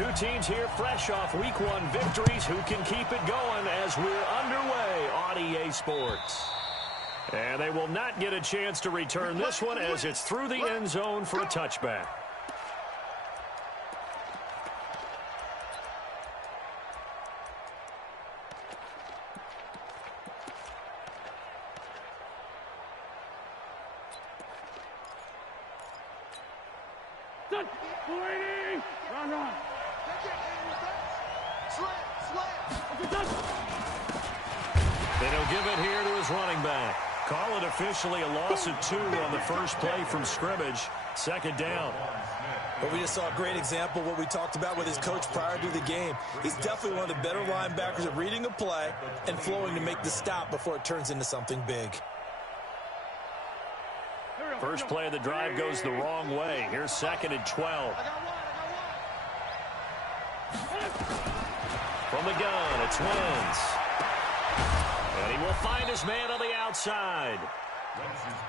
two teams here fresh off Week 1 victories who can keep it going as we're underway on EA Sports. And they will not get a chance to return this one as it's through the end zone for a touchback. And he'll give it here to his running back. Call it officially a loss of 2 on the first play from scrimmage. Second down. Well, we just saw a great example of what we talked about with his coach prior to the game. He's definitely one of the better linebackers at reading a play and flowing to make the stop before it turns into something big. First play of the drive goes the wrong way. Here's 2nd and 12. From the gun, it's Wentz. And he will find his man on the outside.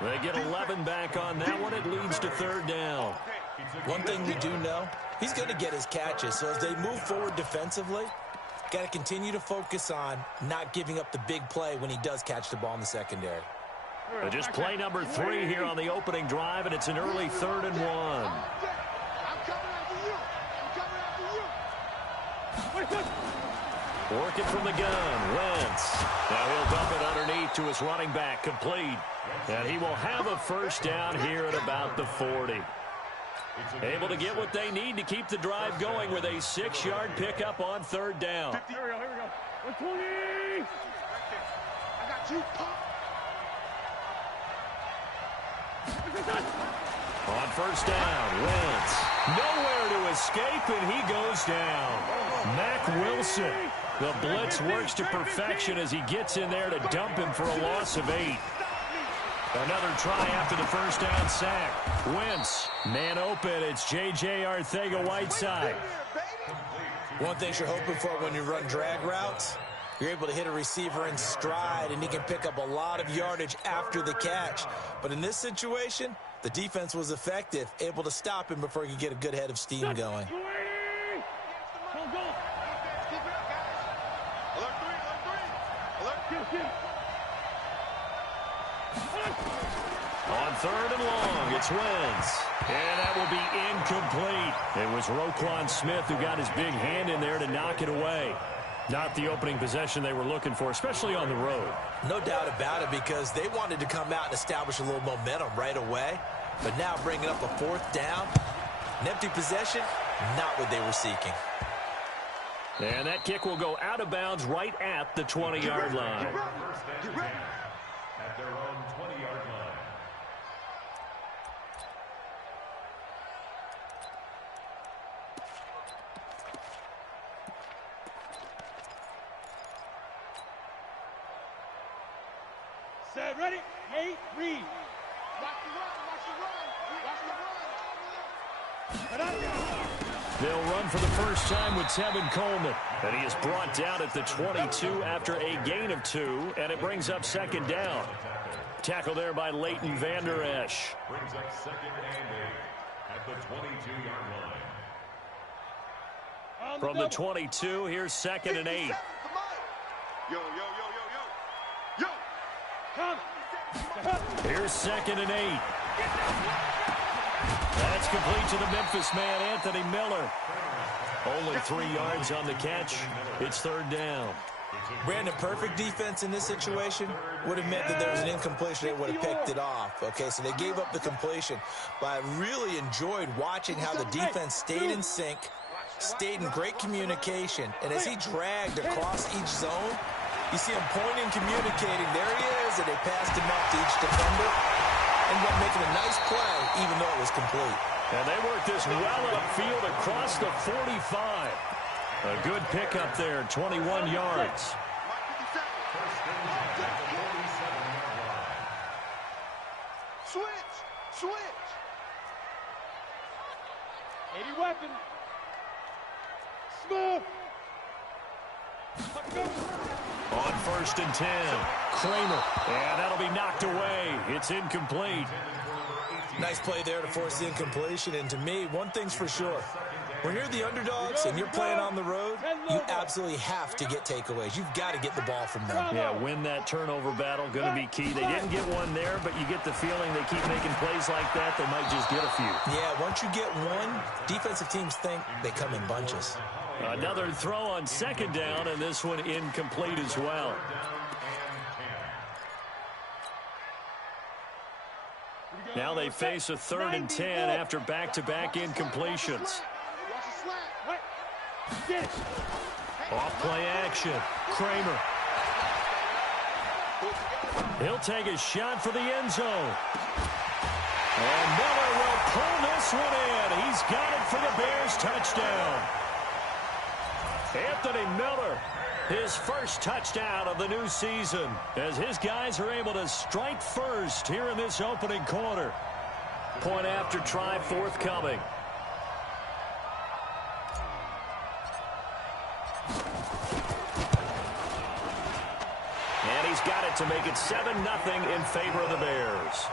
They get 11 back on that one. It leads to 3rd down. One thing we do know, he's going to get his catches. So as they move forward defensively, got to continue to focus on not giving up the big play when he does catch the ball in the secondary. But just play number 3 here on the opening drive, and it's an early 3rd and 1. Working from the gun, Wentz. Now he'll dump it underneath to his running back, complete. And he will have a first down here at about the 40. Able to get what they need to keep the drive going with a 6-yard pickup on 3rd down. Here we go, here we go. 120! I got you. On first down, Wentz. Nowhere to escape, and he goes down. Mack Wilson. The blitz works to perfection as he gets in there to dump him for a loss of 8. Another try after the first down sack. Wentz, man open. It's J.J. Arcega-Whiteside. One thing you're hoping for when you run drag routes, you're able to hit a receiver in stride, and he can pick up a lot of yardage after the catch. But in this situation, the defense was effective, able to stop him before he could get a good head of steam going. On 3rd and long, it's Wentz. And that will be incomplete. It was Roquan Smith who got his big hand in there to knock it away. Not the opening possession they were looking for, especially on the road. No doubt about it, because they wanted to come out and establish a little momentum right away. But now bringing up a 4th down, an empty possession, not what they were seeking. And that kick will go out of bounds right at the 20-yard line. At their own 20-yard line. Set, ready, hey, read. They'll run for the first time with Tevin Coleman. And he is brought down at the 22 after a gain of 2, and it brings up 2nd down. Tackle there by Leighton Vander Esch. Brings up 2nd and 8 at the 22-yard line. From the 22, here's 2nd and 8. Yo, yo, yo, yo, yo. Yo. Come. Here's 2nd and 8. That's complete to the Memphis man, Anthony Miller. Only 3 yards on the catch. It's 3rd down. Brandon, perfect defense in this situation would have meant that there was an incompletion. They would have picked it off. Okay, so they gave up the completion. But I really enjoyed watching how the defense stayed in sync, stayed in great communication. And as he dragged across each zone, you see him pointing, communicating. There he is, and they passed him up to each defender. Ended up making a nice play, even though it was complete. And they worked this well upfield across the 45. A good pickup there, 21 yards. Switch. 80 weapon. Smooth. On 1st and 10, Kramer. And that'll be knocked away. It's incomplete. Nice play there to force the incompletion. And to me, one thing's for sure. When you're the underdogs and you're playing on the road, you absolutely have to get takeaways. You've got to get the ball from them. Yeah, win that turnover battle, going to be key. They didn't get one there, but you get the feeling they keep making plays like that, they might just get a few. Yeah, once you get one, defensive teams think they come in bunches. Another throw on second down, and this one incomplete as well. Now they face a 3rd and 10 after back-to-back incompletions. Off play action. Kramer. He'll take a shot for the end zone. And Miller will pull this one in. He's got it for the Bears touchdown. Anthony Miller, his first touchdown of the new season, as his guys are able to strike first here in this opening quarter. Point after try forthcoming. And he's got it to make it 7-0 in favor of the Bears.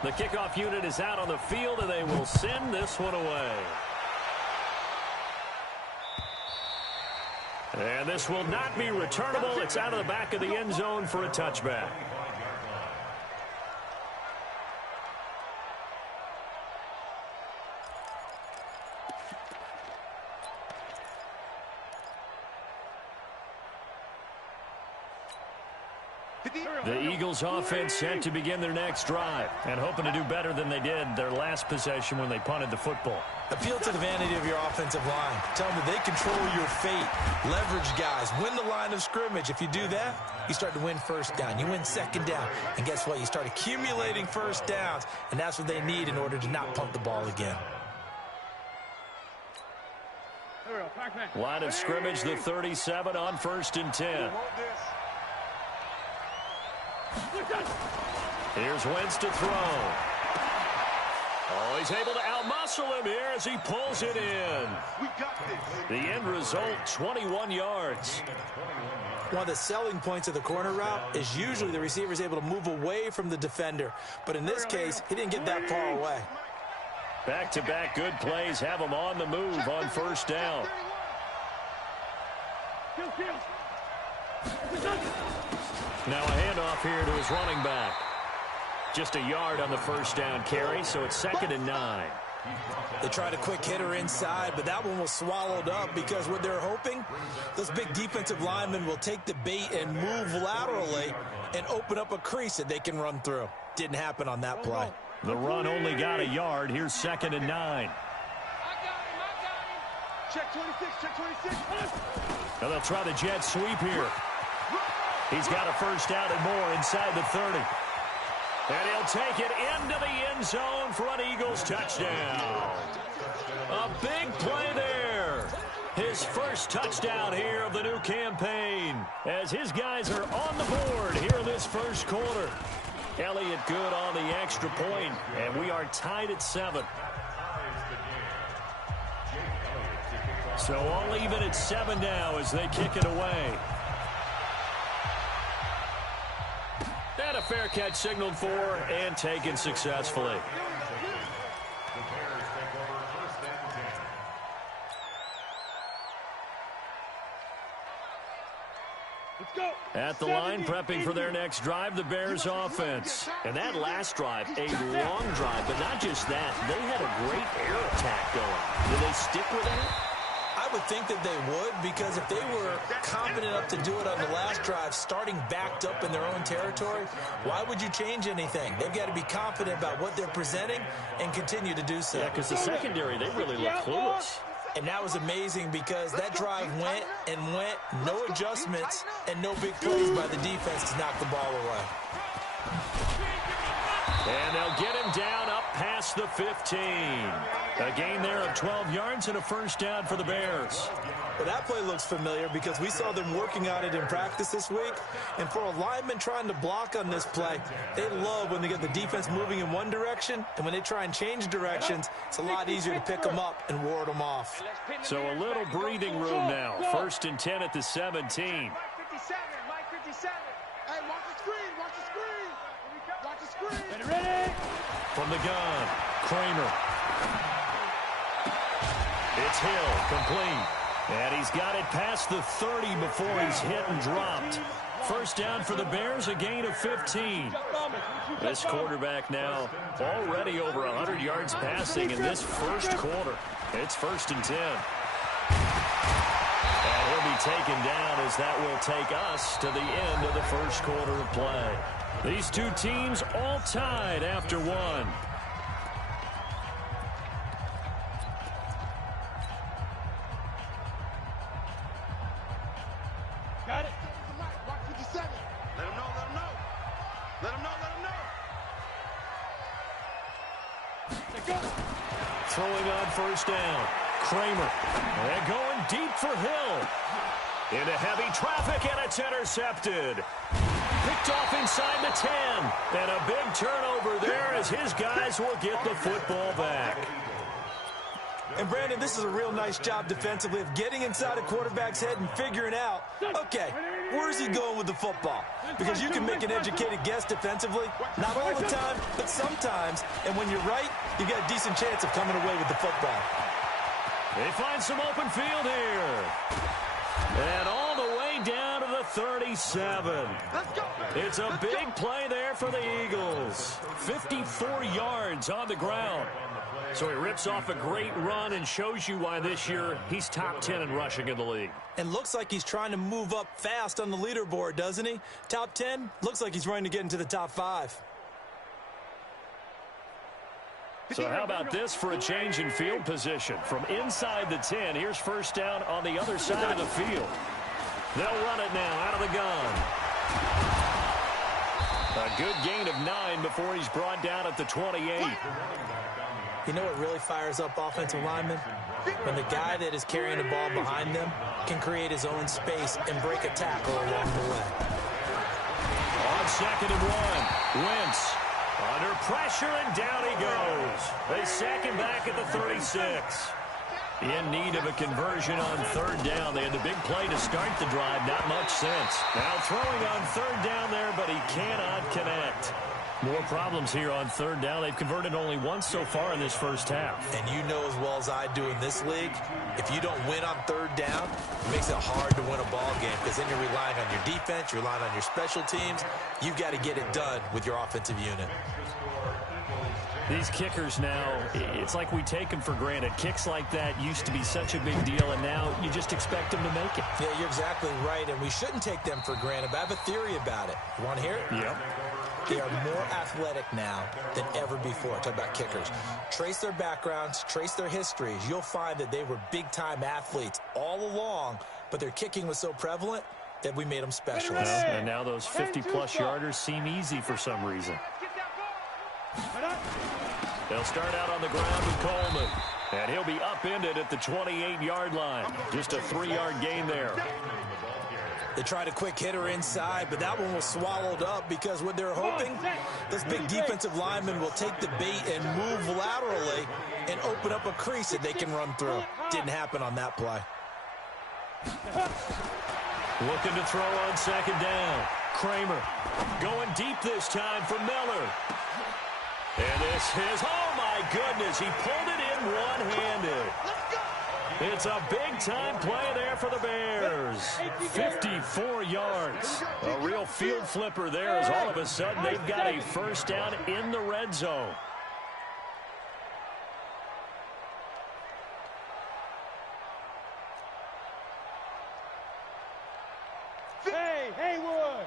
The kickoff unit is out on the field, and they will send this one away. And this will not be returnable. It's out of the back of the end zone for a touchback. The Eagles offense set to begin their next drive and hoping to do better than they did their last possession when they punted the football. Appeal to the vanity of your offensive line. Tell them that they control your fate. Leverage guys. Win the line of scrimmage. If you do that, you start to win first down. You win second down. And guess what? You start accumulating first downs. And that's what they need in order to not punt the ball again. Line of scrimmage, the 37 on 1st and 10. Here's Wentz to throw. Oh, he's able to outmuscle him here as he pulls it in. The end result, 21 yards. One of the selling points of the corner route is usually the receiver is able to move away from the defender. But in this case, he didn't get that far away. Back-to-back good plays have him on the move on 1st down. Now a handoff here to his running back. Just a yard on the 1st down carry, so it's 2nd and 9. They tried a quick hitter inside, but that one was swallowed up because what they're hoping, those big defensive linemen will take the bait and move laterally and open up a crease that they can run through. Didn't happen on that play. The run only got a yard. Here's 2nd and 9. I got him. Check 26, check 26. Now they'll try the jet sweep here. He's got a 1st down and more inside the 30. And he'll take it into the end zone for an Eagles touchdown. A big play there. His first touchdown here of the new campaign as his guys are on the board here in this 1st quarter. Elliott good on the extra point, and we are tied at 7. So all even at 7 now as they kick it away. And a fair catch signaled for and taken successfully. At the line, prepping for their next drive, the Bears offense. And that last drive, a long drive, but not just that. They had a great air attack going. Did they stick with that? I would think that they would, because if they were confident enough to do it on the last drive, starting backed up in their own territory, why would you change anything? They've got to be confident about what they're presenting and continue to do so. Yeah, because the secondary, they really look clueless. And that was amazing because that drive went and went, no adjustments, and no big plays by the defense to knock the ball away. And they'll get him down up past the 15. A gain there of 12 yards and a first down for the Bears. Well, that play looks familiar because we saw them working on it in practice this week. And for a lineman trying to block on this play, they love when they get the defense moving in one direction. And when they try and change directions, it's a lot easier to pick them up and ward them off. So a little breathing room now. 1st and 10 at the 17. Mike 57, Mike 57. Hey, watch the screen, watch the screen. Watch the screen. Ready? From the gun, Kramer. It's Hill, complete. And he's got it past the 30 before he's hit and dropped. First down for the Bears, a gain of 15. This quarterback now already over 100 yards passing in this first quarter. It's 1st and 10. And he'll be taken down as that will take us to the end of the first quarter of play. These two teams all tied after one. Got it. Watch 57. Let him know, let him know. Let him know, let him know. Throwing on first down. Kramer. And going deep for Hill. Into heavy traffic, and it's intercepted. Picked off inside the 10. And a big turnover there as his guys will get the football back. And, Brandon, this is a real nice job defensively of getting inside a quarterback's head and figuring out, okay, where's he going with the football? Because you can make an educated guess defensively, not all the time, but sometimes. And when you're right, you got a decent chance of coming away with the football. They find some open field here. And all the way down to the 37. It's a big play there for the Eagles. 54 yards on the ground. So he rips off a great run and shows you why this year he's top 10 in rushing in the league. And looks like he's trying to move up fast on the leaderboard, doesn't he? Top 10, looks like he's running to get into the top 5. So how about this for a change in field position? From inside the 10, here's first down on the other side of the field. They'll run it now out of the gun. A good gain of 9 before he's brought down at the 28. You know what really fires up offensive linemen? When the guy that is carrying the ball behind them can create his own space and break a tackle along the way. On 2nd and 1, Wentz under pressure, and down he goes. They sack him back at the 36. In need of a conversion on 3rd down. They had the big play to start the drive, not much sense. Now throwing on 3rd down there, but he cannot connect. More problems here on 3rd down. They've converted only once so far in this first half. And you know as well as I do in this league, if you don't win on 3rd down, it makes it hard to win a ball game because then you're relying on your defense, you're relying on your special teams. You've got to get it done with your offensive unit. These kickers now, it's like we take them for granted. Kicks like that used to be such a big deal, and now you just expect them to make it. Yeah, you're exactly right, and we shouldn't take them for granted, but I have a theory about it. You want to hear it? Yep. They are more athletic now than ever before. Talk about kickers. Trace their backgrounds, trace their histories. You'll find that they were big-time athletes all along, but their kicking was so prevalent that we made them specialists. And now those 50-plus yarders seem easy for some reason. They'll start out on the ground with Coleman, and he'll be upended at the 28-yard line. Just a 3-yard gain there. They tried a quick hitter inside, but that one was swallowed up because what they're hoping, this big defensive lineman will take the bait and move laterally and open up a crease that they can run through. Didn't happen on that play. Looking to throw on 2nd down. Kramer going deep this time for Miller. And this is, oh my goodness, he pulled it in one-handed. It's a big-time play there for the Bears. 54 yards. A real field flipper there as all of a sudden they've got a first down in the red zone. Hey, Haywood.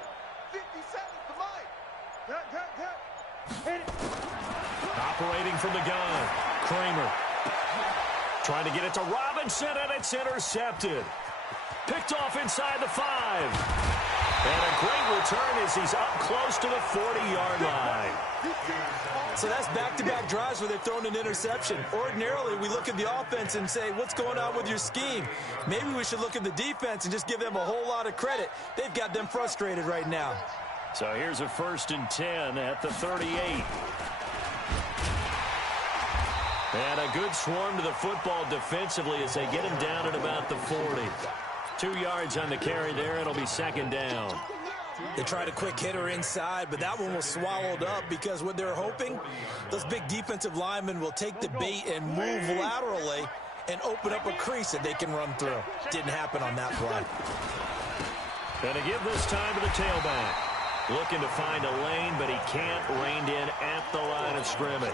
57 to Mike. Hit it. Operating from the gun, Kramer. Trying to get it to Robinson, and it's intercepted. Picked off inside the 5. And a great return as he's up close to the 40-yard line. So that's back-to-back drives where they've thrown an interception. Ordinarily, we look at the offense and say, what's going on with your scheme? Maybe we should look at the defense and just give them a whole lot of credit. They've got them frustrated right now. So here's a 1st and 10 at the 38. And a good swarm to the football defensively as they get him down at about the 40. 2 yards on the carry there. It'll be 2nd down. They tried a quick hitter inside, but that one was swallowed up because what they're hoping, those big defensive linemen will take the bait and move laterally and open up a crease that they can run through. Didn't happen on that play. And to give this time to the tailback. Looking to find a lane, but he can't. Reined in at the line of scrimmage.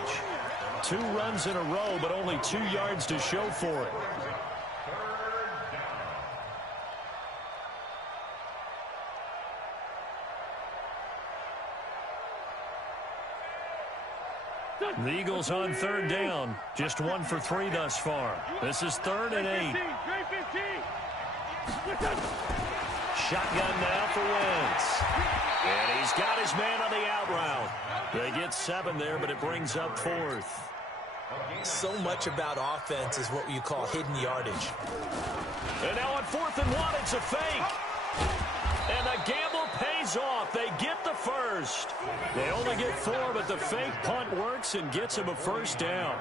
2 runs in a row, but only 2 yards to show for it. The Eagles on 3rd down. Just 1 for 3 thus far. This is 3rd and 8. Shotgun now for Wentz. And he's got his man on the out route. They get 7 there, but it brings up 4th. So much about offense is what you call hidden yardage. And now on 4th and 1, it's a fake. And the gamble pays off. They get the first. They only get 4, but the fake punt works and gets him a 1st down.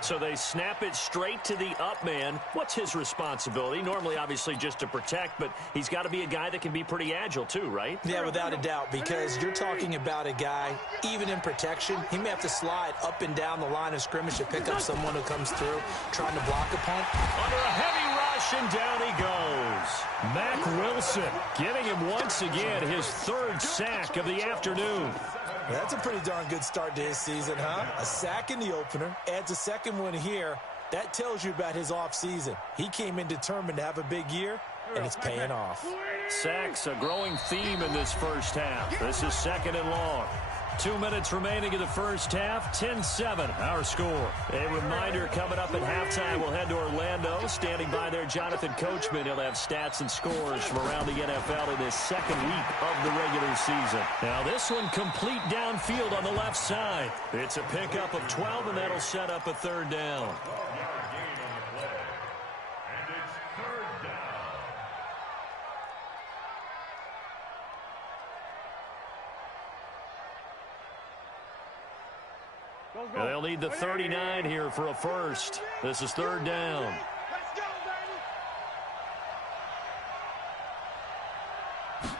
So they snap it straight to the up man. What's his responsibility? Normally, obviously, just to protect, but he's got to be a guy that can be pretty agile too, right? Yeah, without a doubt, because you're talking about a guy, even in protection, he may have to slide up and down the line of scrimmage to pick up someone who comes through trying to block a punt. Under a heavy rush, and down he goes. Mac Wilson getting him once again his 3rd sack of the afternoon. That's a pretty darn good start to his season, huh? A sack in the opener, adds a 2nd one here. That tells you about his offseason. He came in determined to have a big year, and it's paying off. Sacks, a growing theme in this first half. This is 2nd and long. 2 minutes remaining in the first half. 10-7, our score. A reminder coming up at halftime, we'll head to Orlando. Standing by there, Jonathan Coachman. He'll have stats and scores from around the NFL in this 2nd week of the regular season. Now this one complete downfield on the left side. It's a pickup of 12, and that'll set up a 3rd down. They'll need the 39 here for a 1st. This is 3rd down.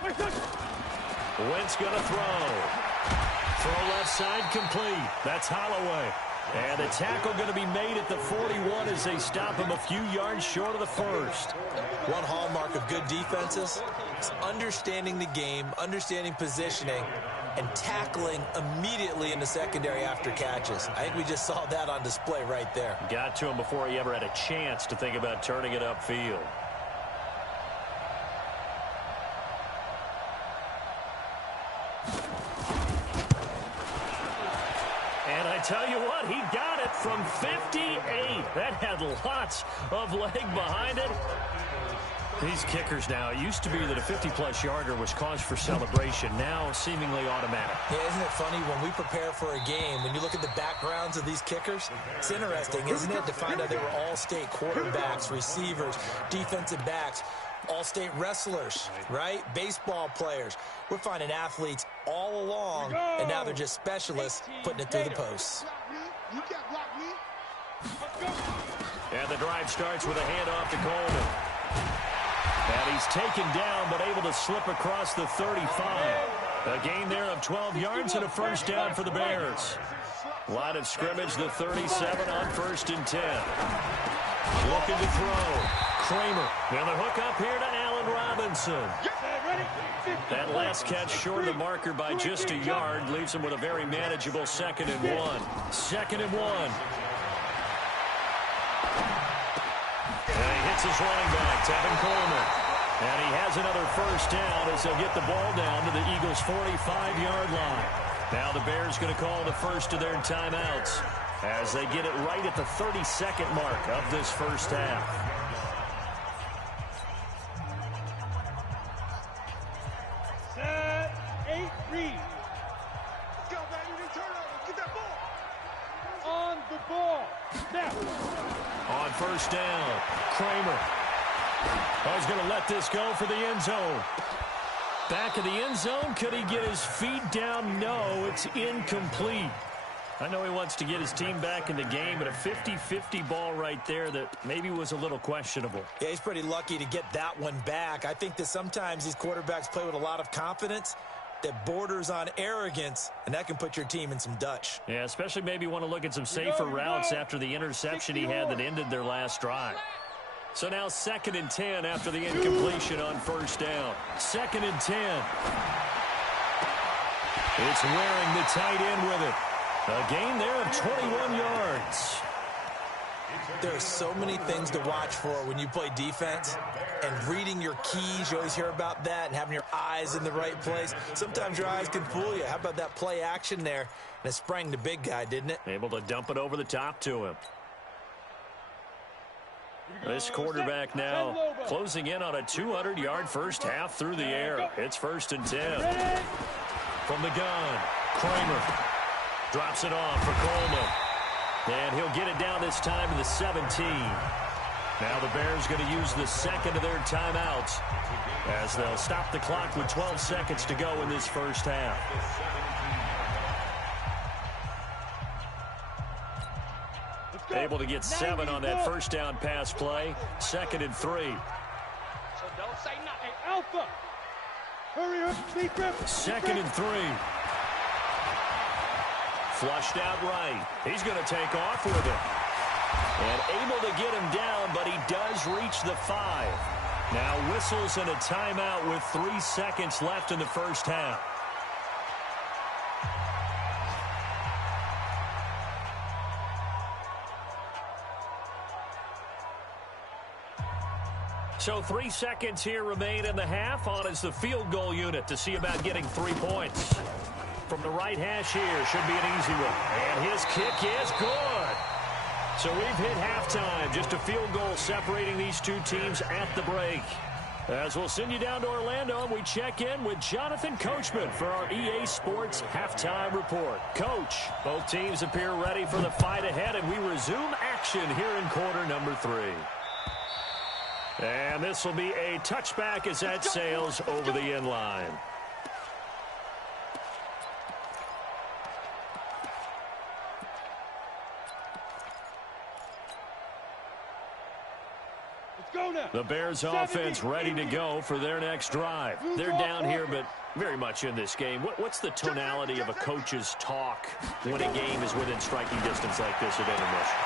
Let's go, baby. Wentz going to throw. Throw left side complete. That's Holloway. And the tackle going to be made at the 41 as they stop him a few yards short of the 1st. One hallmark of good defenses is understanding the game, understanding positioning, and tackling immediately in the secondary after catches. I think we just saw that on display right there. Got to him before he ever had a chance to think about turning it upfield. And I tell you what, he got it from 58. That had lots of leg behind it. These kickers now, it used to be that a 50-plus yarder was cause for celebration. Now seemingly automatic. Yeah, isn't it funny when we prepare for a game, when you look at the backgrounds of these kickers, it's interesting, isn't it, to find out they were all-state quarterbacks, receivers, defensive backs, all-state wrestlers, right? Baseball players. We're finding athletes all along, and now they're just specialists putting it through the posts. You can't block me. And the drive starts with a handoff to Coleman. And he's taken down, but able to slip across the 35. A gain there of 12 yards and a 1st down for the Bears. Line of scrimmage, the 37 on 1st and 10. Looking to throw. Kramer. And the hook up here to Allen Robinson. That last catch short of the marker by just a yard leaves him with a very manageable 2nd and 1. 2nd and 1. And he hits his running back, Tevin Coleman. And he has another 1st down as they'll get the ball down to the Eagles' 45-yard line. Now the Bears going to call the first of their timeouts as they get it right at the 32nd mark of this first half. first down. Kramer. Oh, he's going to let this go for the end zone. Back of the end zone. Could he get his feet down? No, it's incomplete. I know he wants to get his team back in the game, but a 50-50 ball right there that maybe was a little questionable. Yeah, he's pretty lucky to get that one back. I think that sometimes these quarterbacks play with a lot of confidence that borders on arrogance, and that can put your team in some Dutch. Yeah, especially maybe want to look at some safer routes after the interception he had that ended their last drive. So now 2nd and 10 after the incompletion on first down. 2nd and 10. It's wearing the tight end with it. A gain there of 21 yards. There are so many things to watch for when you play defense, and reading your keys, you always hear about that, and having your eyes in the right place. Sometimes your eyes can fool you. How about that play action there? And it sprang the big guy, didn't it? Able to dump it over the top to him. This quarterback now closing in on a 200-yard first half through the air. It's 1st and 10. From the gun, Kramer drops it off for Coleman. And he'll get it down this time to the 17. Now the Bears going to use the second of their timeouts as they'll stop the clock with 12 seconds to go in this first half. Able to get 7 on that first down pass play. 2nd and 3. So don't say nothing. Alpha! Hurry up, deep rip. 2nd and 3. Flushed out right. He's going to take off with it. And able to get him down, but he does reach the 5. Now whistles and a timeout with 3 seconds left in the first half. So 3 seconds here remain in the half. On is the field goal unit to see about getting 3 points. From the right hash here, should be an easy one. And his kick is good. So we've hit halftime. Just a field goal separating these two teams at the break. As we'll send you down to Orlando, and we check in with Jonathan Coachman for our EA Sports Halftime Report. Coach, both teams appear ready for the fight ahead, and we resume action here in quarter number 3. And this will be a touchback as that sails over the end line. The Bears offense ready to go for their next drive. They're down here, but very much in this game. What's the tonality of a coach's talk when a game is within striking distance like this at intermission?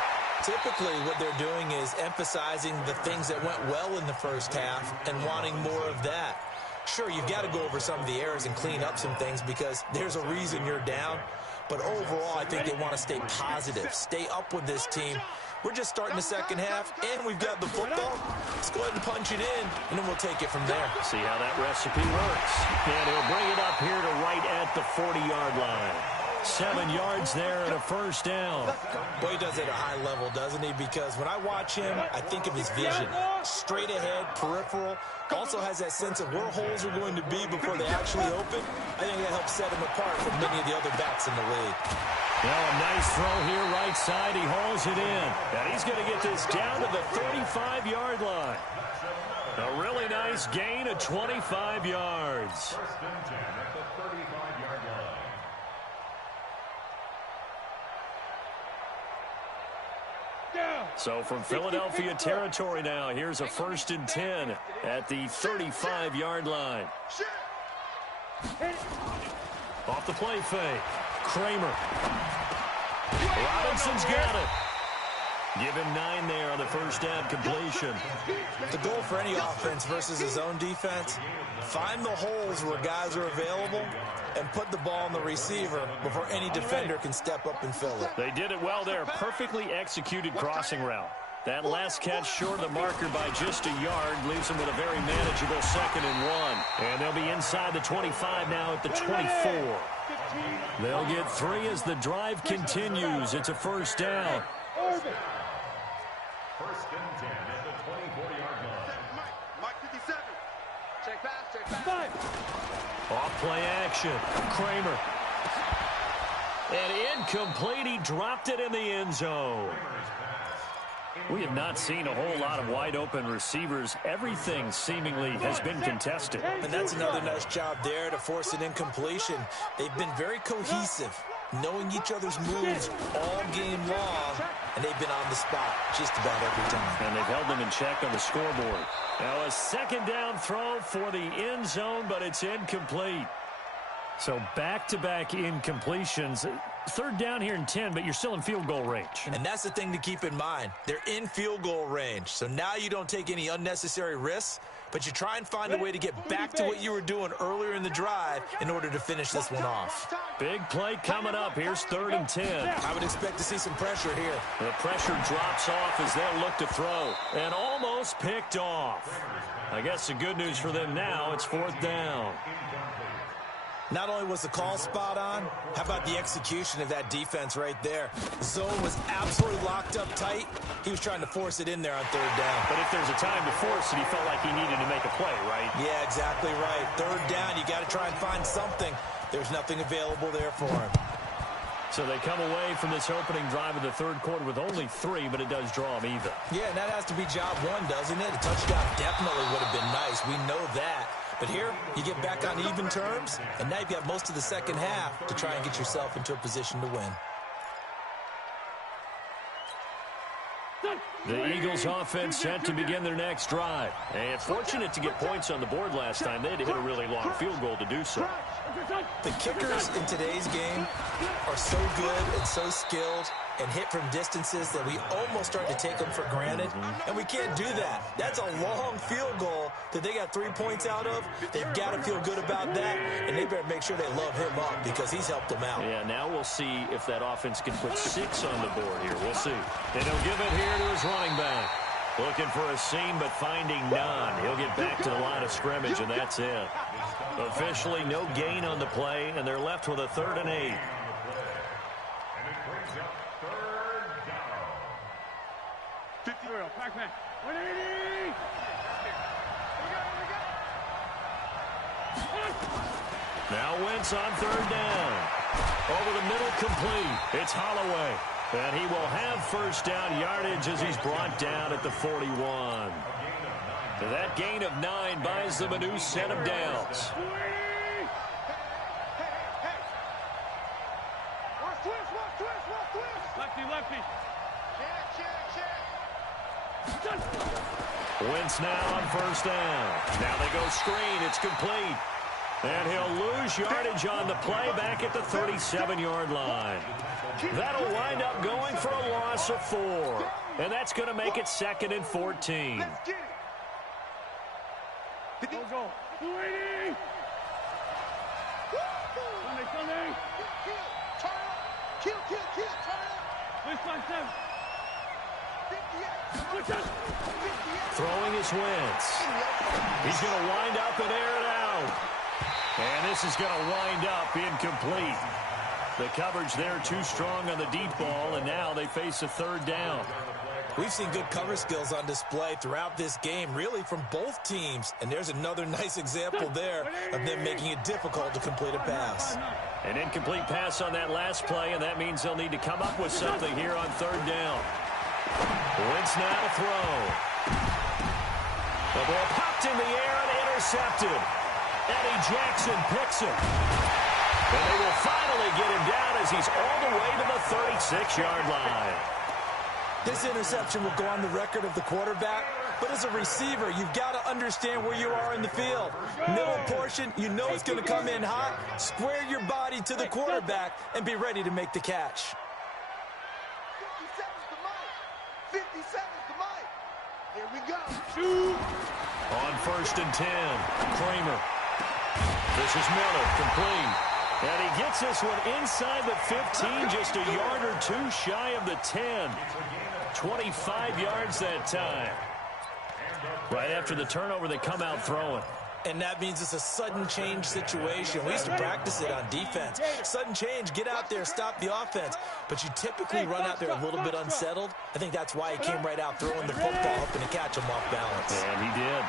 Typically, what they're doing is emphasizing the things that went well in the first half and wanting more of that. Sure, you've got to go over some of the errors and clean up some things because there's a reason you're down. But overall, I think they want to stay positive, stay up with this team. We're just starting the second half, and we've got the football. Let's go ahead and punch it in, and then we'll take it from there. See how that recipe works. And he'll bring it up here to right at the 40-yard line. 7 yards there and a first down. Boy, he does it at a high level, doesn't he? Because when I watch him, I think of his vision. Straight ahead, peripheral. Also has that sense of where holes are going to be before they actually open. I think that helps set him apart from many of the other backs in the league. Well, a nice throw here right side. He hauls it in. And he's going to get this down to the 35-yard line. A really nice gain of 25 yards. First and 10 at the 35-yard line. So from Philadelphia territory now, here's a 1st and 10 at the 35-yard line. Off the play fake. Kramer. Robinson's got it. Give him 9 there on the first down completion. The goal for any offense versus his own defense, find the holes where guys are available and put the ball on the receiver before any defender can step up and fill it. They did it well there. Perfectly executed crossing route. That last catch short of the marker by just a yard leaves them with a very manageable 2nd and 1. And they'll be inside the 25 now at the 24. They'll get 3 as the drive continues. It's a first down. First and 10 at the 24-yard line. Mike 57. Check back. Off play action. Kramer. And incomplete. He dropped it in the end zone. We have not seen a whole lot of wide-open receivers. Everything seemingly has been contested. And that's another nice job there to force an incompletion. They've been very cohesive, knowing each other's moves all game long, and they've been on the spot just about every time. And they've held them in check on the scoreboard. Now a second down throw for the end zone, but it's incomplete. So back-to-back incompletions. Third down here in 10, but you're still in field goal range. And that's the thing to keep in mind. They're in field goal range. So now you don't take any unnecessary risks, but you try and find a way to get back to what you were doing earlier in the drive in order to finish this one off. Big play coming up. Here's 3rd and 10. I would expect to see some pressure here. The pressure drops off as they'll look to throw. And almost picked off. I guess the good news for them now, it's 4th down. Not only was the call spot on, how about the execution of that defense right there? Zone was absolutely locked up tight. He was trying to force it in there on 3rd down. But if there's a time to force it, he felt like he needed to make a play, right? Yeah, exactly right. 3rd down, you got to try and find something. There's nothing available there for him. So they come away from this opening drive of the 3rd quarter with only 3, but it does draw them even. Yeah, and that has to be job 1, doesn't it? A touchdown definitely would have been nice. We know that. But here, you get back on even terms, and now you have most of the second half to try and get yourself into a position to win. The Eagles offense set to begin their next drive. And fortunate to get points on the board last time. They had to hit a really long field goal to do so. The kickers in today's game are so good and so skilled and hit from distances that we almost start to take them for granted. And we can't do that. That's a long field goal that they got 3 points out of. They've got to feel good about that, and they better make sure they love him up because he's helped them out. Yeah, now we'll see if that offense can put 6 on the board here. We'll see. And he'll give it here to his running back. Looking for a seam, but finding none. He'll get back to the line of scrimmage, and that's it. Officially, no gain on the play, and they're left with a 3rd and 8. And it brings up 3rd down. 50 real. Back man. 180. Now Wentz on 3rd down. Over the middle, complete. It's Holloway. And he will have 1st down yardage as he's brought down at the 41. So that gain of 9 buys them a new set of downs. Lefty, lefty. Wentz now on 1st down. Now they go screen. It's complete. And he'll lose yardage on the play back at the 37-yard line. That'll wind up going for a loss of 4. And that's going to make it 2nd and 14. Let's get it. Go. 280. Sunday. Kill. Turn up. This one, 7. Throwing is Wentz. He's going to wind up and air it out. And this is going to wind up incomplete. The coverage there too strong on the deep ball, and now they face a 3rd down. We've seen good cover skills on display throughout this game, really from both teams. And there's another nice example there of them making it difficult to complete a pass. An incomplete pass on that last play, and that means they'll need to come up with something here on 3rd down. Wentz now to throw. The ball popped in the air and intercepted. Eddie Jackson picks it. And they will finally get him down as he's all the way to the 36-yard line. This interception will go on the record of the quarterback, but as a receiver, you've got to understand where you are in the field. Middle portion, you know it's going to come in hot. Square your body to the quarterback and be ready to make the catch. 50 seconds to Mike. Here we go. On 1st and 10, Kramer. This is Miller, complete. And he gets this one inside the 15, just a yard or 2 shy of the 10. 25 yards that time. Right after the turnover, they come out throwing. And that means it's a sudden change situation. We used to practice it on defense. Sudden change, get out there, stop the offense. But you typically run out there a little bit unsettled. I think that's why he came right out throwing the football, hoping to catch him off balance. And he did.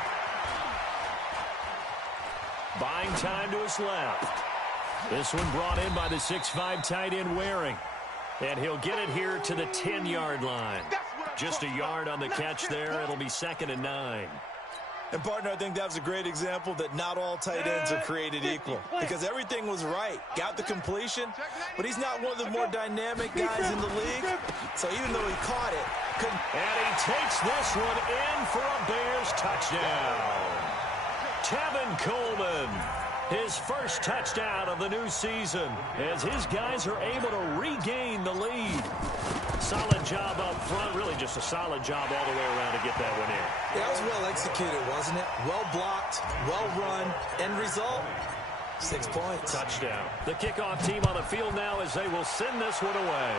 Buying time to his left. This one brought in by the 6'5" tight end Waring. And he'll get it here to the 10-yard line. That's what Just a yard on the catch there. It'll be 2nd and 9. And, partner, I think that was a great example that not all tight ends are created equal because everything was right. Got the completion, but he's not one of the more dynamic guys in the league. So even though he caught it, couldn't. And he takes this one in for a Bears touchdown. Tevin Coleman, his first touchdown of the new season as his guys are able to regain the lead. Solid job up front, really just a solid job all the way around to get that one in. Yeah, it was well executed, wasn't it? Well blocked, well run. End result, 6 points. Touchdown. The kickoff team on the field now as they will send this one away.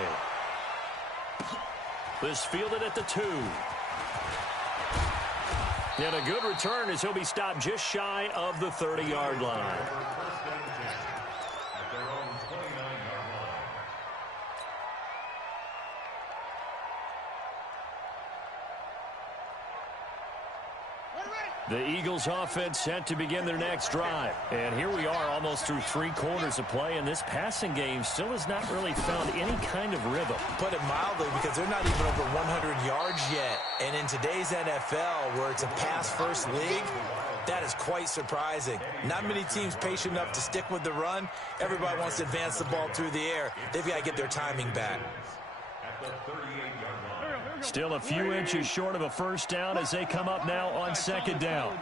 This fielded at the 2. And a good return as he'll be stopped just shy of the 30-yard line. The Eagles offense set to begin their next drive. And here we are almost through 3 quarters of play, and this passing game still has not really found any kind of rhythm. Put it mildly, because they're not even over 100 yards yet. And in today's NFL, where it's a pass-first league, that is quite surprising. Not many teams patient enough to stick with the run. Everybody wants to advance the ball through the air. They've got to get their timing back. Still a few inches short of a first down as they come up now on 2nd down.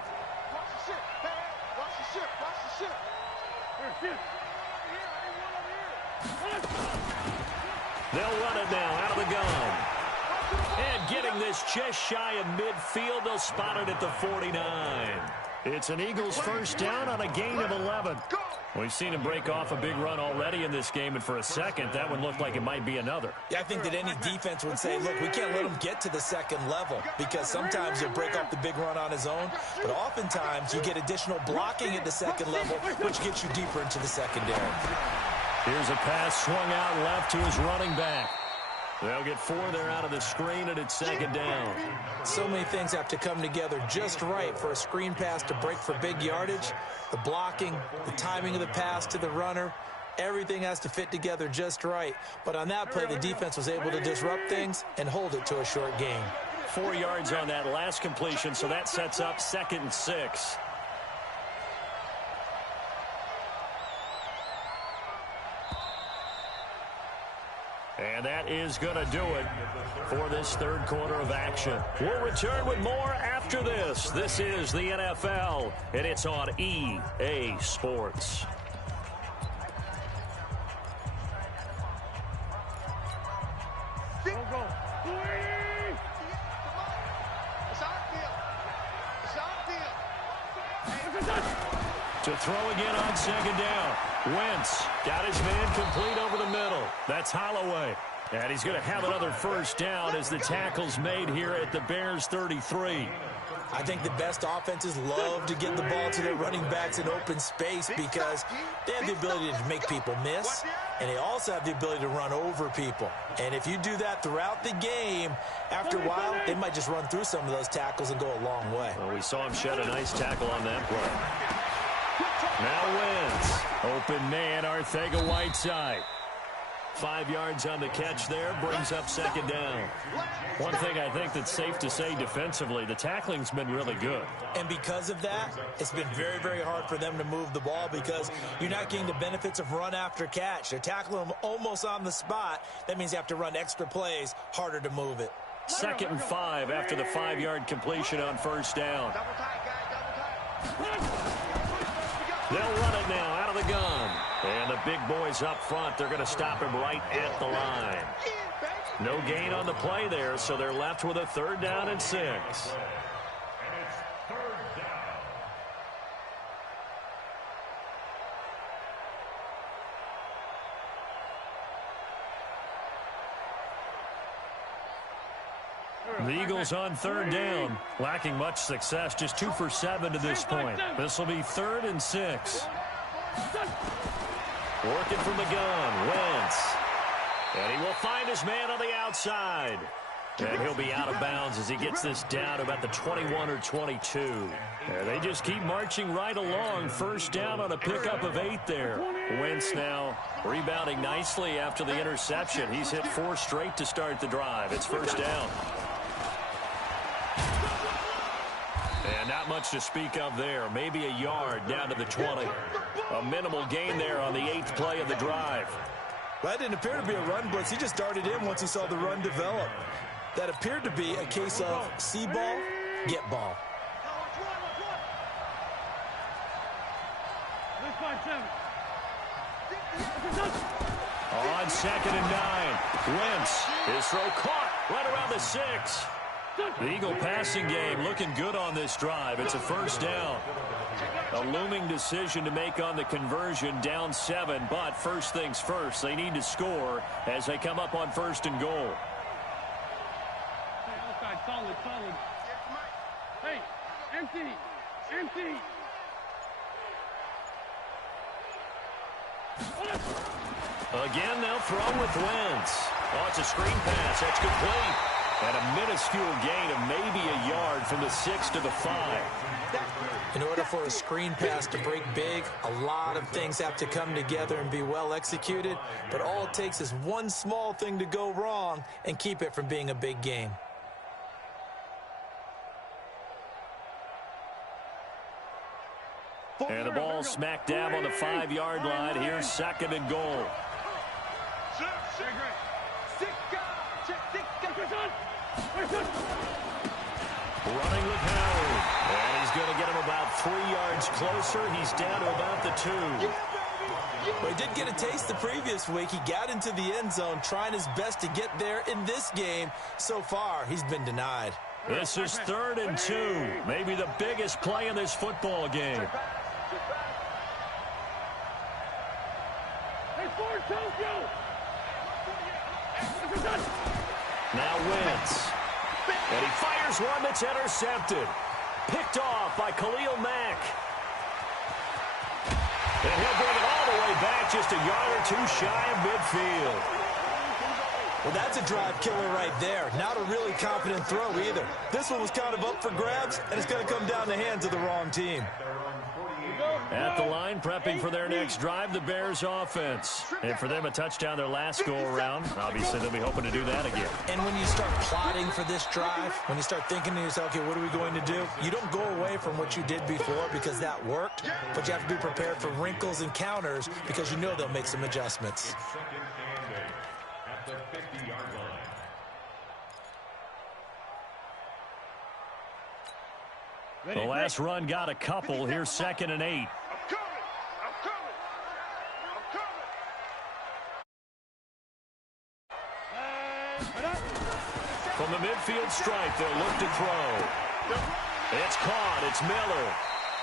They'll run it now out of the gun. And getting this just shy of midfield, they'll spot it at the 49. It's an Eagles first down on a gain of 11. We've seen him break off a big run already in this game, and for a second, that one looked like it might be another. Yeah, I think that any defense would say, look, we can't let him get to the second level because sometimes he'll break off the big run on his own, but oftentimes you get additional blocking at the second level, which gets you deeper into the secondary. Here's a pass swung out left to his running back. They'll get 4 there out of the screen, and it's 2nd down. So many things have to come together just right for a screen pass to break for big yardage. The blocking, the timing of the pass to the runner, everything has to fit together just right. But on that play, the defense was able to disrupt things and hold it to a short gain. 4 yards on that last completion, so that sets up 2nd and 6. And that is going to do it for this 3rd quarter of action. We'll return with more after this. This is the NFL, and it's on EA Sports. To throw again on 2nd down. Wentz got his man complete over the middle. That's Holloway. And he's going to have another first down as the tackle's made here at the Bears 33. I think the best offenses love to get the ball to their running backs in open space because they have the ability to make people miss, and they also have the ability to run over people. And if you do that throughout the game, after a while, they might just run through some of those tackles and go a long way. Well, we saw him shed a nice tackle on that play. Now Wentz. Open man, Arcega-Whiteside. 5 yards on the catch there, brings up 2nd down. One thing I think that's safe to say defensively, the tackling's been really good. And because of that, it's been very, very hard for them to move the ball because you're not getting the benefits of run after catch. They're tackling them almost on the spot. That means you have to run extra plays, harder to move it. 2nd and 5 after the 5-yard completion on first down. They'll run it now out of the gun. And the big boys up front, they're going to stop him right at the line. No gain on the play there, so they're left with a 3rd down and 6. The Eagles on 3rd down, lacking much success, just 2 for 7 to this point. This will be 3rd and 6. Working from the gun, Wentz. And he will find his man on the outside. And he'll be out of bounds as he gets this down to about the 21 or 22. And they just keep marching right along. First down on a pickup of 8 there. Wentz now rebounding nicely after the interception. He's hit 4 straight to start the drive. It's first down. Not much to speak of there. Maybe a yard down to the 20. A minimal gain there on the 8th play of the drive. That didn't appear to be a run blitz. He just darted in once he saw the run develop. That appeared to be a case of see ball, get ball. On 2nd and 9, Wentz, his throw caught right around the 6. The Eagle passing game looking good on this drive. It's a first down. A looming decision to make on the conversion, down 7, but first things first, they need to score as they come up on 1st and goal. Hey, outside, solid. Hey, empty. Again, they'll throw with Wentz. Oh, it's a screen pass. That's complete. And a minuscule gain of maybe a yard from the 6 to the 5. In order for a screen pass to break big, a lot of things have to come together and be well executed. But all it takes is one small thing to go wrong and keep it from being a big game. And the ball smack dab on the 5-yard line. Here's 2nd and goal. Running with Howard. And he's going to get him about 3 yards closer. He's down to about the 2. Well, he did get a taste the previous week. He got into the end zone trying his best to get there in this game. So far, he's been denied. This is 3rd and 2. Maybe the biggest play in this football game. Now Wentz. And he fires one that's intercepted. Picked off by Khalil Mack. And he'll bring it all the way back just a yard or 2 shy of midfield. Well, that's a drive killer right there. Not a really confident throw either. This one was kind of up for grabs, and it's going to come down the hands of the wrong team. At the line, prepping for their next drive, the Bears offense. And for them, a touchdown their last go-around. Obviously, they'll be hoping to do that again. And when you start plotting for this drive, when you start thinking to yourself, okay, what are we going to do? You don't go away from what you did before because that worked, but you have to be prepared for wrinkles and counters because you know they'll make some adjustments. At the 50-yard line. The last run got a couple. Here's 2nd and 8. From the midfield stripe, they'll look to throw. It's caught. It's Miller.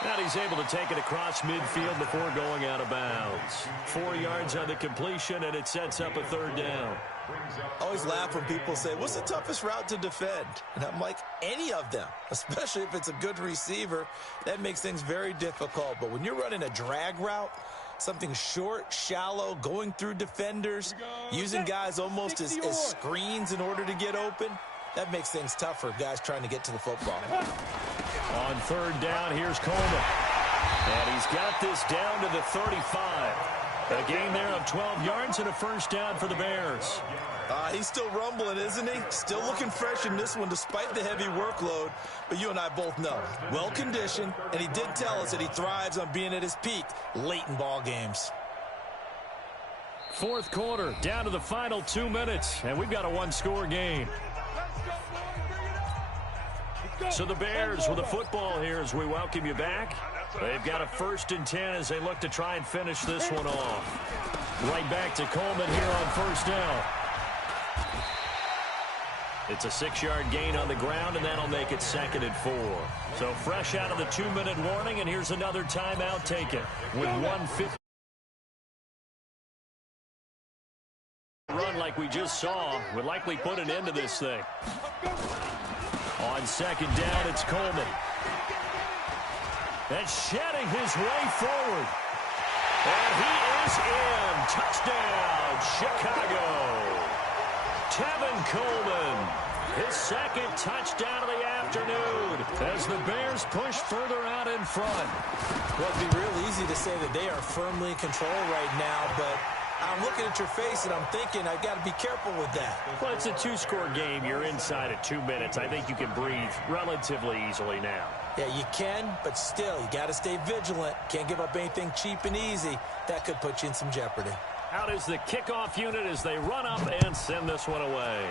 And he's able to take it across midfield before going out of bounds. 4 yards on the completion, and it sets up a 3rd down. I always laugh when people say, what's the toughest route to defend? And I'm like, any of them, especially if it's a good receiver. That makes things very difficult. But when you're running a drag route, something short, shallow, going through defenders, using guys almost as screens in order to get open, that makes things tough for guys trying to get to the football. On 3rd down, here's Coleman. And he's got this down to the 35. A gain there of 12 yards and a 1st down for the Bears. He's still rumbling, isn't he? Still looking fresh in this one despite the heavy workload. But you and I both know, well-conditioned, and he did tell us that he thrives on being at his peak late in ball games. 4th quarter, down to the final 2 minutes, and we've got a 1-score game. So the Bears with the football here as we welcome you back. They've got a 1st and 10 as they look to try and finish this one off. Right back to Coleman here on 1st down. It's a 6-yard gain on the ground, and that'll make it 2nd and 4. So fresh out of the 2-minute warning, and here's another timeout taken with 1:50. Run like we just saw would likely put an end to this thing. On 2nd down, it's Coleman. And shedding his way forward. And he is in. Touchdown, Chicago. Tevin Coleman, his 2nd touchdown of the afternoon as the Bears push further out in front. Well, it'd be real easy to say that they are firmly in control right now, but I'm looking at your face and I'm thinking I've got to be careful with that. Well, it's a 2-score game. You're inside at 2 minutes. I think you can breathe relatively easily now. Yeah, you can, but still, you got to stay vigilant. Can't give up anything cheap and easy. That could put you in some jeopardy. Out is the kickoff unit as they run up and send this one away.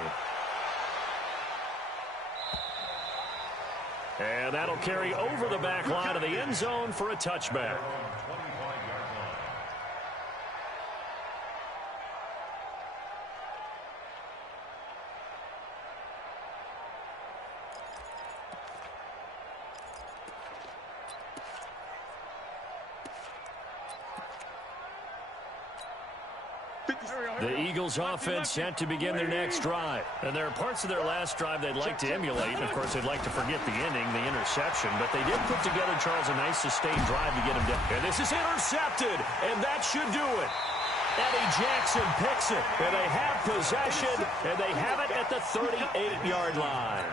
And that'll carry over the back line of the end zone for a touchback. The Eagles offense set to begin their next drive. And there are parts of their last drive they'd like to emulate. And, of course, they'd like to forget the ending, the interception. But they did put together, Charles, a nice sustained drive to get him down. And this is intercepted, and that should do it. Eddie Jackson picks it, and they have possession, and they have it at the 38-yard line.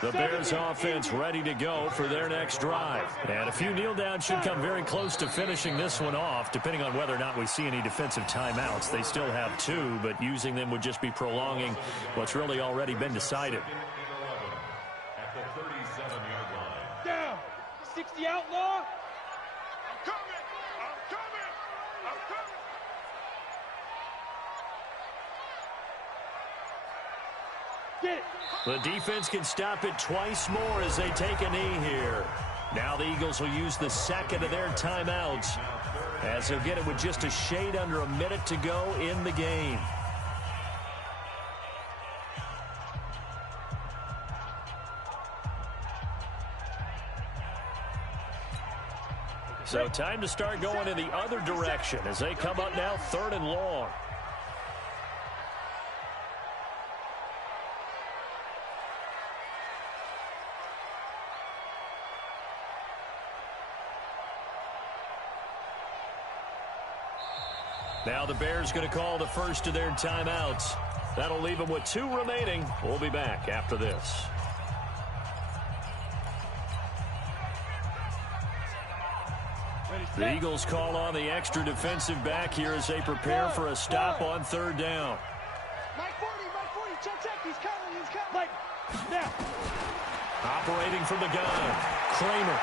The Bears offense ready to go for their next drive. And a few kneel downs should come very close to finishing this one off, depending on whether or not we see any defensive timeouts. They still have 2, but using them would just be prolonging what's really already been decided. At the 37-yard line. Down. 60 outlaw. I'm coming. I'm coming. I'm coming. Get it. The defense can stop it twice more as they take a knee here. Now the Eagles will use the second of their timeouts as they'll get it with just a shade under a minute to go in the game. So time to start going in the other direction as they come up now 3rd and long. Now the Bears going to call the first of their timeouts. That'll leave them with 2 remaining. We'll be back after this. The Eagles call on the extra defensive back here as they prepare for a stop on 3rd down. Mike 40, check, he's coming. Mike, now. Operating from the gun, Kramer.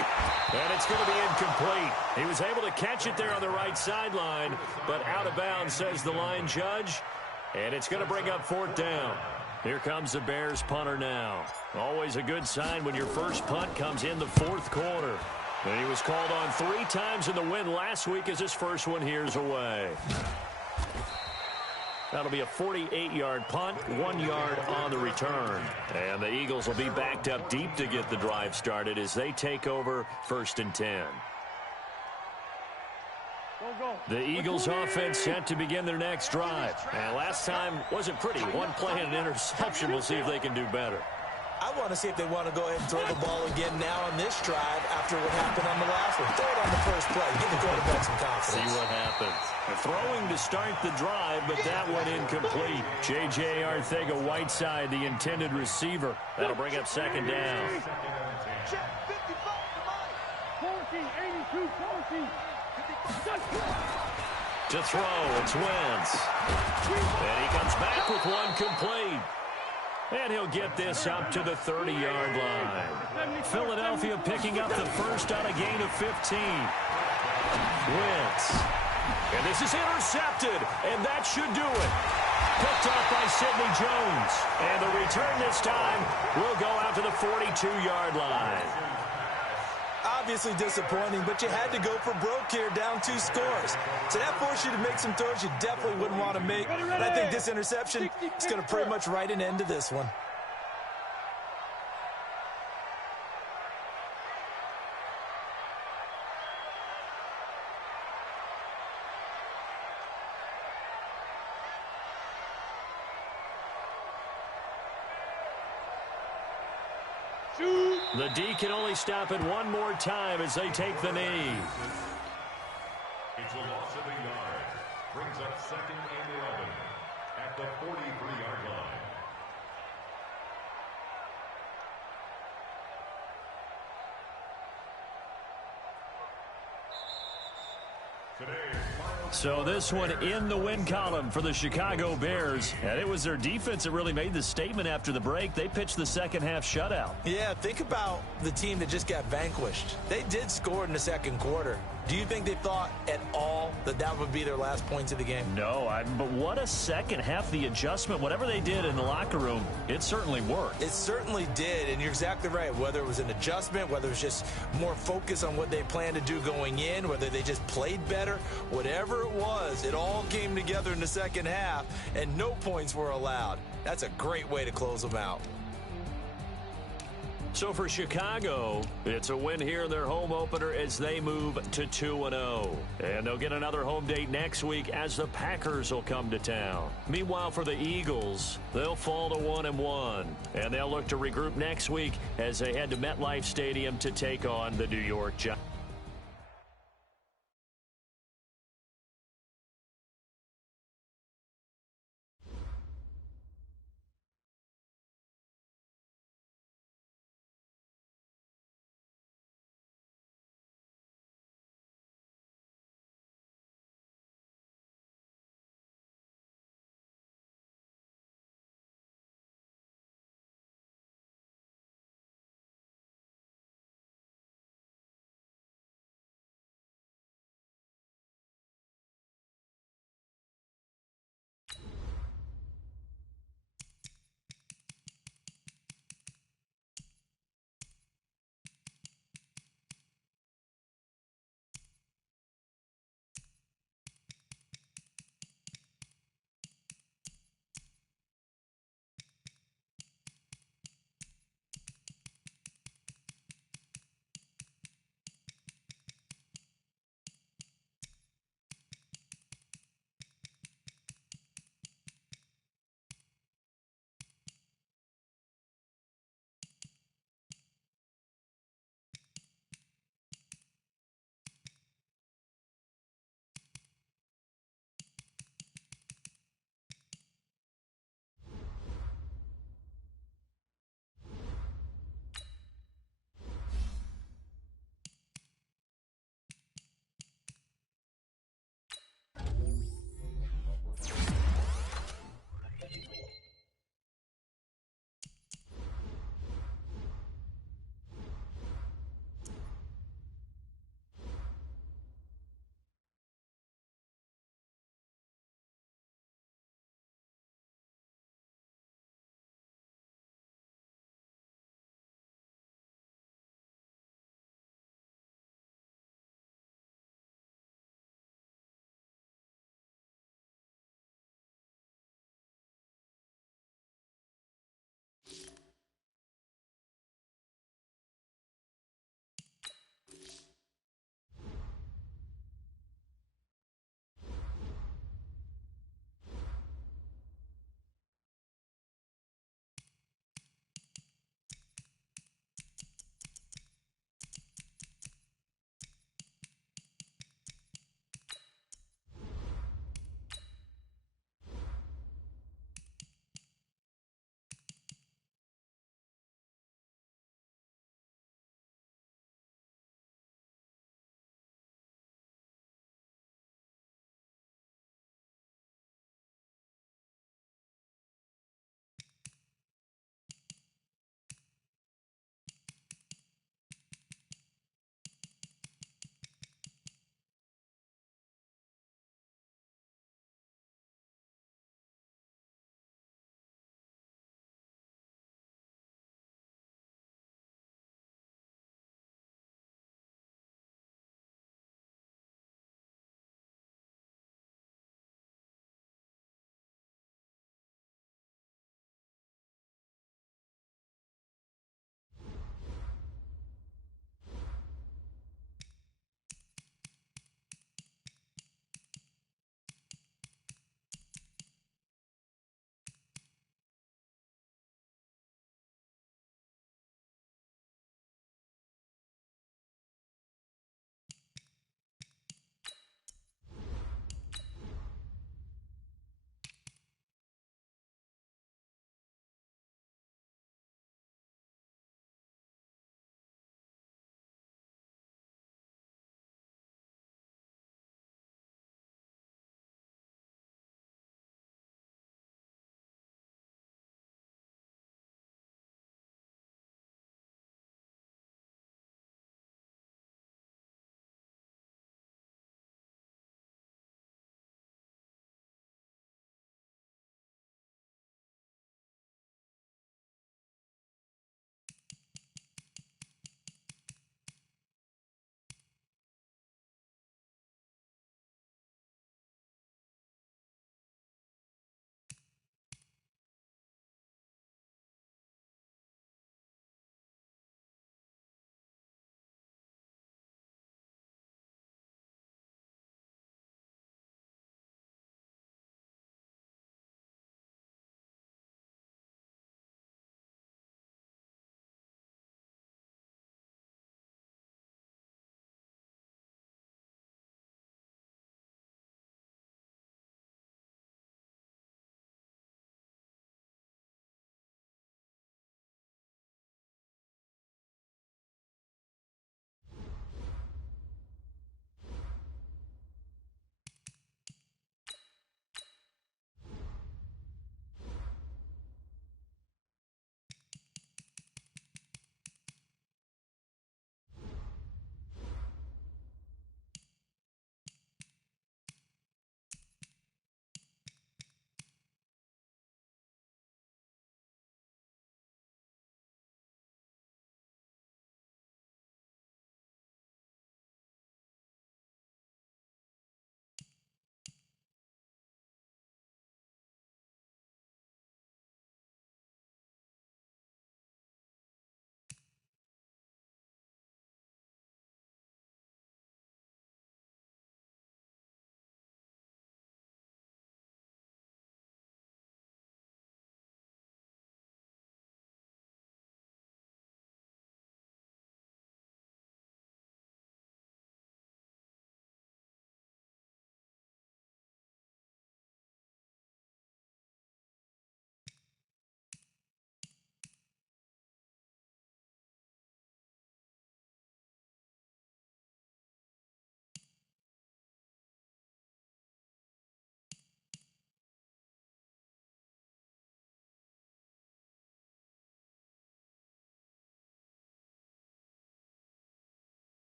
And it's going to be incomplete. He was able to catch it there on the right sideline, but out of bounds, says the line judge. And it's going to bring up 4th down. Here comes the Bears punter now. Always a good sign when your first punt comes in the 4th quarter. And he was called on 3 times in the win last week as his first one here's away. That'll be a 48-yard punt, 1 yard on the return. And the Eagles will be backed up deep to get the drive started as they take over 1st and 10. The Eagles offense set to begin their next drive. And last time wasn't pretty. 1 play and an interception. We'll see if they can do better. I want to see if they want to go ahead and throw the ball again now on this drive after what happened on the last one. Throw it on the first play. Give the quarterback some confidence. See what happens. Throwing to start the drive, but that one incomplete. J.J. Arcega-Whiteside, the intended receiver. That'll bring up 2nd down. To throw, it's Wentz. And he comes back with 1 complete. And he'll get this up to the 30-yard line. Philadelphia picking up the first on a gain of 15. Wentz. And this is intercepted, and that should do it. Picked off by Sidney Jones. And the return this time will go out to the 42-yard line. Obviously disappointing, but you had to go for broke here, down 2 scores. So that forced you to make some throws you definitely wouldn't want to make. And I think this interception is going to pretty much write an end to this one. The D can only stop it 1 more time as they take the knee. It's a loss of a yard. Brings up 2nd and 11 at the 43-yard line. Today's final So this one in the win column for the Chicago Bears. And it was their defense that really made the statement after the break. They pitched the second half shutout. Yeah, think about the team that just got vanquished. They did score in the second quarter. Do you think they thought at all that that would be their last points of the game? No, but what a second half. The adjustment, whatever they did in the locker room, it certainly worked. It certainly did, and you're exactly right. Whether it was an adjustment, whether it was just more focus on what they planned to do going in, whether they just played better, whatever it was, it all came together in the second half, and no points were allowed. That's a great way to close them out. So for Chicago, it's a win here in their home opener as they move to 2-0. And they'll get another home date next week as the Packers will come to town. Meanwhile, for the Eagles, they'll fall to 1-1. And they'll look to regroup next week as they head to MetLife Stadium to take on the New York Giants.